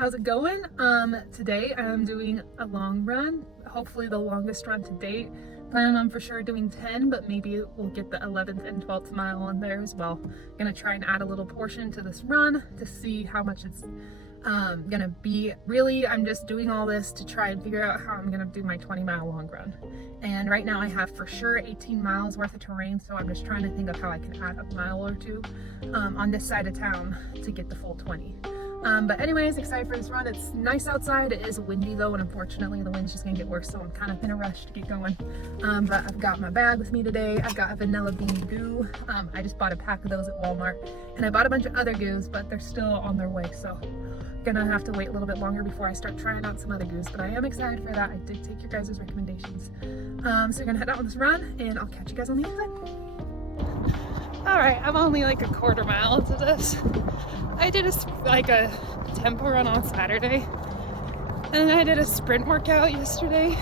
How's it going? Today I'm doing a long run, hopefully the longest run to date. Planning on for sure doing 10, but maybe we'll get the 11th and 12th mile in there as well. Gonna try and add a little portion to this run to see how much it's gonna be. Really, I'm just doing all this to try and figure out how I'm gonna do my 20-mile long run. And right now I have for sure 18 miles worth of terrain, so I'm just trying to think of how I can add a mile or two on this side of town to get the full 20. But anyways, excited for this run. It's nice outside. It is windy though, and unfortunately the wind's just gonna get worse, so I'm kind of in a rush to get going. But I've got my bag with me today. I've got a vanilla bean goo. I just bought a pack of those at Walmart, and I bought a bunch of other goos, but they're still on their way, so gonna have to wait a little bit longer before I start trying out some other goos. But I am excited for that. I did take your guys' recommendations. So we're gonna head out on this run, and I'll catch you guys on the other side. All right, I'm only like a quarter mile into this. I did a tempo run on Saturday, and then I did a sprint workout yesterday,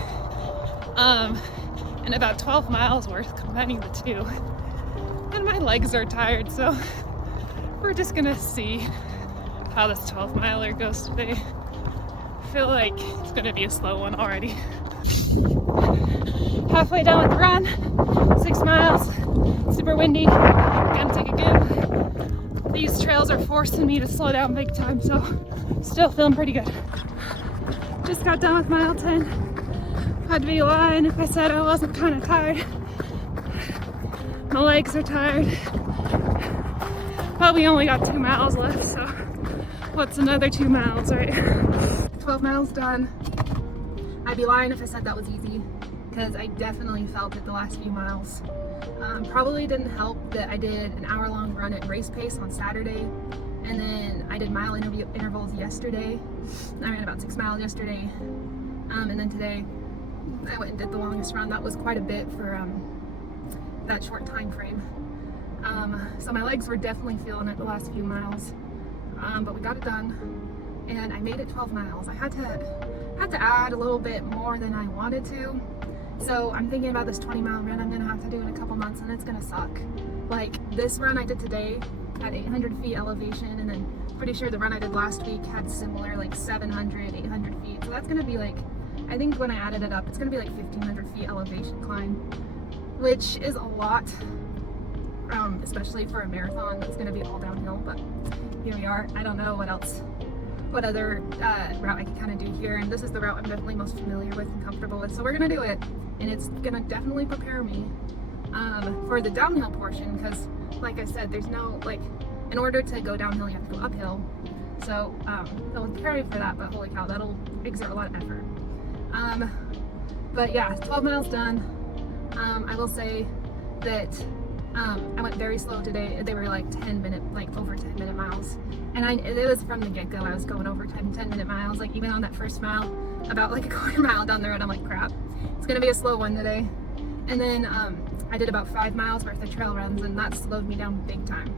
and about 12 miles worth combining the two. And my legs are tired, so we're just gonna see how this 12 miler goes today. I feel like it's gonna be a slow one already. Halfway done with the run, 6 miles, super windy, gonna take a goo. These trails are forcing me to slow down big time, so still feeling pretty good. Just got done with mile 10. I'd be lying if I said I wasn't kind of tired. My legs are tired. But we only got 2 miles left, so what's another 2 miles, right? 12 miles done. I'd be lying if I said that was easy, because I definitely felt it the last few miles. Probably didn't help that I did an hour-long run at race pace on Saturday, and then I did mile intervals yesterday. I ran about 6 miles yesterday, and then today I went and did the longest run. That was quite a bit for that short time frame. So my legs were definitely feeling it the last few miles, but we got it done, and I made it 12 miles. I had to add a little bit more than I wanted to. So I'm thinking about this 20-mile run I'm gonna have to do in a couple months, and it's gonna suck. Like this run I did today at 800 feet elevation, and then pretty sure the run I did last week had similar, like 700, 800 feet. So that's gonna be like, I think when I added it up, it's gonna be like 1,500 feet elevation climb, which is a lot, especially for a marathon that's gonna be all downhill, but here we are. I don't know what other route I can kind of do here, and this is the route I'm definitely most familiar with and comfortable with, so we're gonna do it, and it's gonna definitely prepare me for the downhill portion, because like I said, there's no, like, in order to go downhill you have to go uphill, so it'll prepare me for that, but holy cow, that'll exert a lot of effort. But yeah, 12 miles done. I will say that I went very slow today. They were like over 10-minute miles. And it was from the get-go, I was going over 10-minute miles. Like even on that first mile, about like a quarter mile down the road, I'm like, crap, it's gonna be a slow one today. And then I did about 5 miles worth of trail runs, and that slowed me down big time.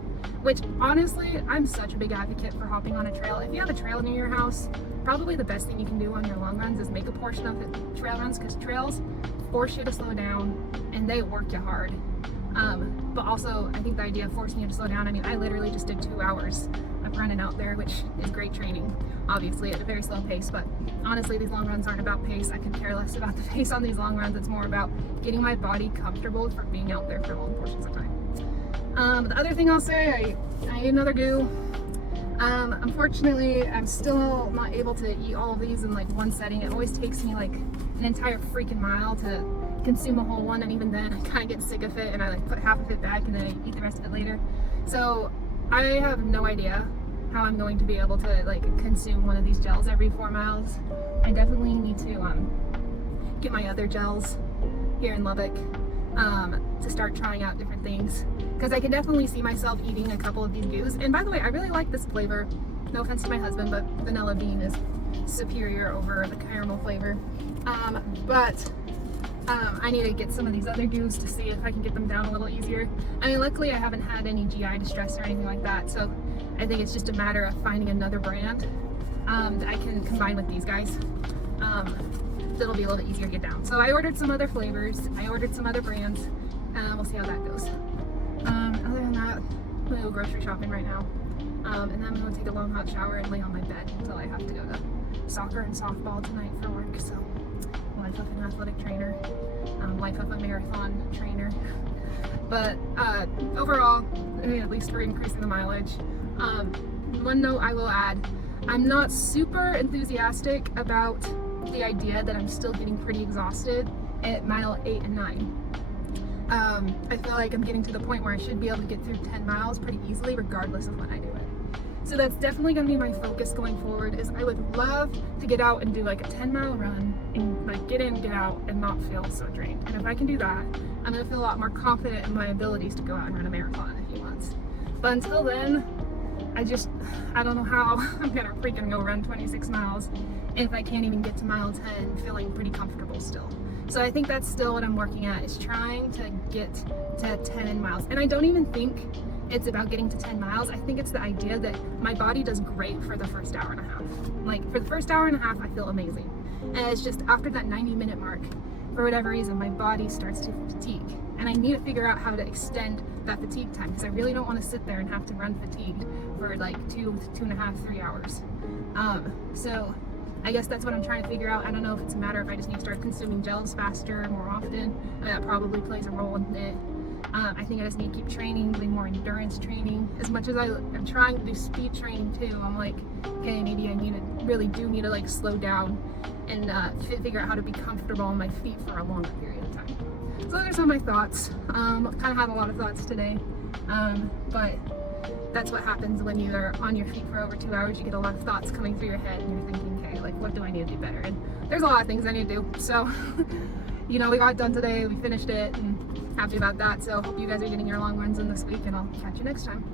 Which honestly, I'm such a big advocate for hopping on a trail. If you have a trail near your house, probably the best thing you can do on your long runs is make a portion of the trail runs, because trails force you to slow down and they work you hard. But also, I think the idea of forcing you to slow down, I mean, I literally just did 2 hours of running out there, which is great training, obviously at a very slow pace, but honestly, these long runs aren't about pace. I could care less about the pace on these long runs. It's more about getting my body comfortable for being out there for long portions of time. The other thing I'll say, I ate another goo. Unfortunately, I'm still not able to eat all of these in like one setting. It always takes me like an entire freaking mile to consume a whole one, and even then I kind of get sick of it, and I like put half of it back and then I eat the rest of it later. So I have no idea how I'm going to be able to like consume one of these gels every 4 miles. I definitely need to get my other gels here in Lubbock to start trying out different things, because I can definitely see myself eating a couple of these goos. And by the way, I really like this flavor. No offense to my husband, but vanilla bean is superior over the caramel flavor. I need to get some of these other goos to see if I can get them down a little easier. I mean, luckily I haven't had any GI distress or anything like that, so I think it's just a matter of finding another brand that I can combine with these guys. That'll be a little bit easier to get down. So I ordered some other flavors, I ordered some other brands, and we'll see how that goes. Other than that, I'm gonna go grocery shopping right now. And then I'm gonna take a long hot shower and lay on my bed until I have to go to soccer and softball tonight for work, so life of an athletic trainer, life of a marathon trainer. But overall, I mean, at least we're increasing the mileage. One note I will add, I'm not super enthusiastic about the idea that I'm still getting pretty exhausted at mile 8 and 9. I feel like I'm getting to the point where I should be able to get through 10 miles pretty easily regardless of when I do it. So that's definitely going to be my focus going forward. Is I would love to get out and do like a 10-mile run and like get in, get out, and not feel so drained. And if I can do that, I'm going to feel a lot more confident in my abilities to go out and run a marathon in a few months. But until then, I don't know how I'm going to freaking go run 26 miles if I can't even get to mile 10 feeling pretty comfortable still. So I think that's still what I'm working at, is trying to get to 10 miles. And I don't even think it's about getting to 10 miles. I think it's the idea that my body does great for the first hour and a half. Like for the first hour and a half, I feel amazing. And it's just after that 90-minute mark, for whatever reason, my body starts to fatigue. And I need to figure out how to extend that fatigue time, because I really don't want to sit there and have to run fatigued for like 2.5, 3 hours. So I guess that's what I'm trying to figure out. I don't know if it's a matter if I just need to start consuming gels faster, more often. That probably plays a role in it. I think I just need to keep training, doing more endurance training. As much as I'm trying to do speed training too, I'm like, okay, maybe I really do need to like slow down and figure out how to be comfortable on my feet for a longer period of time. So those are some of my thoughts. Kind of had a lot of thoughts today, but that's what happens when you're on your feet for over 2 hours. You get a lot of thoughts coming through your head and you're thinking, okay, like what do I need to do better? And there's a lot of things I need to do. So, you know, we got it done today, we finished it, and happy about that. So hope you guys are getting your long runs in this week, and I'll catch you next time.